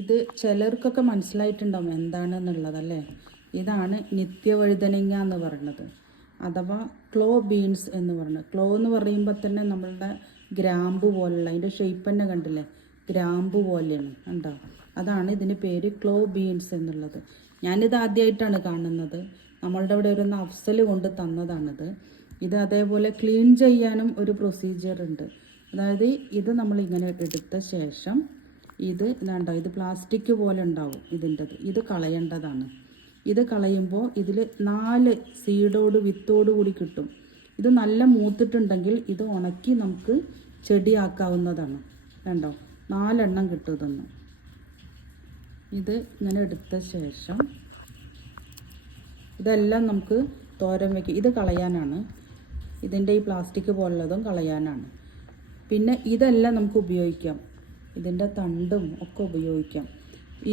ഇത് ചിലർക്കൊക്കെ മനസ്സിലായിട്ടുണ്ടാവും എന്താണെന്നുള്ളതല്ലേ. ഇതാണ് നിത്യവഴുതനങ്ങ എന്ന് പറയുന്നത്, അഥവാ ക്ലോ ബീൻസ് എന്ന് പറയുന്നത്. ക്ലോ എന്ന് പറയുമ്പോൾ തന്നെ നമ്മളുടെ ഗ്രാമ്പ് പോലുള്ള, അതിൻ്റെ ഷേപ്പ് തന്നെ കണ്ടില്ലേ, ഗ്രാമ്പ് പോലെയാണ് കണ്ടോ. അതാണ് ഇതിന് പേര് ക്ലോ ബീൻസ് എന്നുള്ളത്. ഞാനിത് ആദ്യമായിട്ടാണ് കാണുന്നത്. നമ്മളുടെ ഇവിടെ ഒരു അഫ്സൽ കൊണ്ട് തന്നതാണിത്. ഇത് അതേപോലെ ക്ലീൻ ചെയ്യാനും ഒരു പ്രൊസീജിയർ ഉണ്ട്. അതായത് ഇത് നമ്മളിങ്ങനെ എടുത്ത ശേഷം ഇത് ഇതാണ്ടോ, ഇത് പ്ലാസ്റ്റിക് പോലെ ഉണ്ടാവും ഇതിൻ്റെത്. ഇത് കളയേണ്ടതാണ്. ഇത് കളയുമ്പോൾ ഇതിൽ 4 സീഡോട് വിത്തോട് കൂടി കിട്ടും. ഇത് നല്ല മൂത്തിട്ടുണ്ടെങ്കിൽ ഇത് ഉണക്കി നമുക്ക് ചെടിയാക്കാവുന്നതാണ്. കണ്ടോ, 4 എണ്ണം കിട്ടും ഇതൊന്ന്. ഇത് ഇങ്ങനെ എടുത്ത ശേഷം ഇതെല്ലാം നമുക്ക് തോരൻ വയ്ക്കും. ഇത് കളയാനാണ്, ഇതിൻ്റെ ഈ പ്ലാസ്റ്റിക് പോലുള്ളതും കളയാനാണ്. പിന്നെ ഇതെല്ലാം നമുക്ക് ഉപയോഗിക്കാം, ഇതിൻ്റെ തണ്ടും ഒക്കെ ഉപയോഗിക്കാം.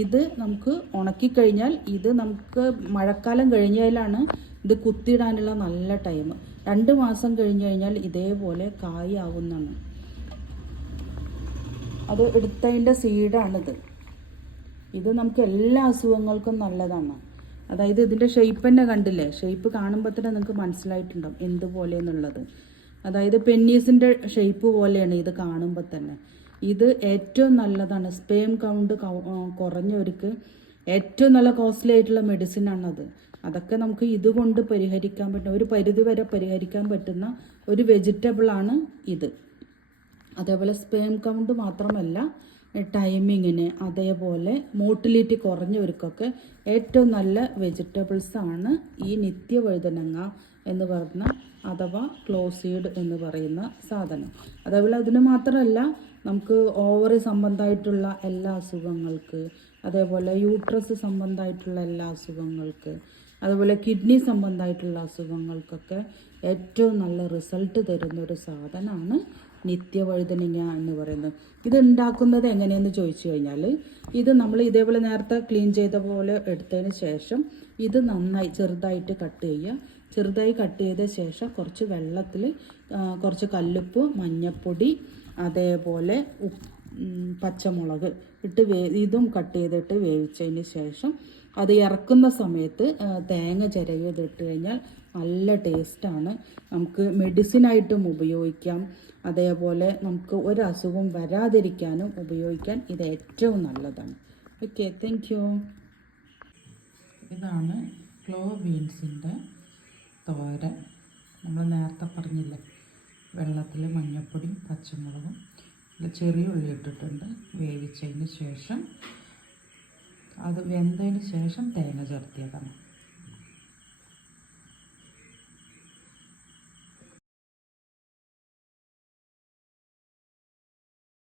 ഇത് നമുക്ക് ഉണക്കിക്കഴിഞ്ഞാൽ ഇത് നമുക്ക് മഴക്കാലം കഴിഞ്ഞാലാണ് ഇത് കുത്തിയിടാനുള്ള നല്ല ടൈം. 2 മാസം കഴിഞ്ഞ് കഴിഞ്ഞാൽ ഇതേപോലെ കായാവുന്നതാണ്. അത് എടുത്തതിൻ്റെ സീഡാണിത്. ഇത് നമുക്ക് എല്ലാ അസുഖങ്ങൾക്കും നല്ലതാണ്. അതായത് ഇതിൻ്റെ ഷേപ്പ് തന്നെ കണ്ടില്ലേ, ഷേപ്പ് കാണുമ്പോൾ തന്നെ നിങ്ങൾക്ക് മനസ്സിലായിട്ടുണ്ടാവും എന്തുപോലെ എന്നുള്ളത്. അതായത് പെന്നീസിൻ്റെ ഷേപ്പ് പോലെയാണ് ഇത് കാണുമ്പോൾ തന്നെ. ഇത് ഏറ്റവും നല്ലതാണ്. സ്പേം കൗണ്ട് കുറഞ്ഞവർക്ക് ഏറ്റവും നല്ല കോസ്റ്റ്ലി ആയിട്ടുള്ള മെഡിസിനാണത്. അതൊക്കെ നമുക്ക് ഇതുകൊണ്ട് പരിഹരിക്കാൻ പറ്റുന്ന, ഒരു പരിധി വരെ പരിഹരിക്കാൻ പറ്റുന്ന ഒരു വെജിറ്റബിളാണ് ഇത്. അതേപോലെ സ്പേം കൗണ്ട് മാത്രമല്ല, ടൈമിങ്ങിന്, അതേപോലെ മോട്ടിലിറ്റി കുറഞ്ഞവർക്കൊക്കെ ഏറ്റവും നല്ല വെജിറ്റബിൾസാണ് ഈ നിത്യവഴുതനങ്ങ എന്ന് പറഞ്ഞ, അഥവാ ക്ലോസീഡ് എന്ന് പറയുന്ന സാധനം. അതേപോലെ അതിന് മാത്രമല്ല, നമുക്ക് ഓവറി സംബന്ധമായിട്ടുള്ള എല്ലാ അസുഖങ്ങൾക്ക്, അതേപോലെ യൂട്രസ് സംബന്ധമായിട്ടുള്ള എല്ലാ അസുഖങ്ങൾക്ക്, അതുപോലെ കിഡ്നി സംബന്ധമായിട്ടുള്ള അസുഖങ്ങൾക്കൊക്കെ ഏറ്റവും നല്ല റിസൾട്ട് തരുന്ന ഒരു സാധനമാണ് നിത്യവഴുതനങ്ങ എന്ന് പറയുന്നത്. ഇത് ഉണ്ടാക്കുന്നത് എങ്ങനെയെന്ന് ചോദിച്ചു കഴിഞ്ഞാൽ, ഇത് നമ്മൾ ഇതേപോലെ നേരത്തെ ക്ലീൻ ചെയ്ത പോലെ എടുത്തതിന് ശേഷം ഇത് നന്നായി ചെറുതായിട്ട് കട്ട് ചെയ്യുക. ചെറുതായി കട്ട് ചെയ്ത ശേഷം കുറച്ച് വെള്ളത്തിൽ കുറച്ച് കല്ലുപ്പ്, മഞ്ഞൾപ്പൊടി, അതേപോലെ പച്ചമുളക് ഇട്ട് ഇതും കട്ട് ചെയ്തിട്ട് വേവിച്ചതിന് ശേഷം അത് ഇറക്കുന്ന സമയത്ത് തേങ്ങ ചിരകിയതിട്ട് കഴിഞ്ഞാൽ നല്ല ടേസ്റ്റാണ്. നമുക്ക് മെഡിസിനായിട്ടും ഉപയോഗിക്കാം. അതേപോലെ നമുക്ക് ഒരു അസുഖം വരാതിരിക്കാനും ഉപയോഗിക്കാൻ ഇത് ഏറ്റവും നല്ലതാണ്. Okay, thank you. ഇതാണ് ക്ലോ ബീൻസിൻ്റെ തോരൻ. നമ്മൾ നേരത്തെ പറഞ്ഞില്ലേ, വെള്ളത്തിൽ മഞ്ഞൾപ്പൊടിയും പച്ചമുളകും ചെറിയ ഉള്ളി ഇട്ടിട്ടുണ്ട്. വേവിച്ചതിന് ശേഷം അത് വെന്തതിന് ശേഷം തേങ്ങ ചേർത്തിയതാണ്.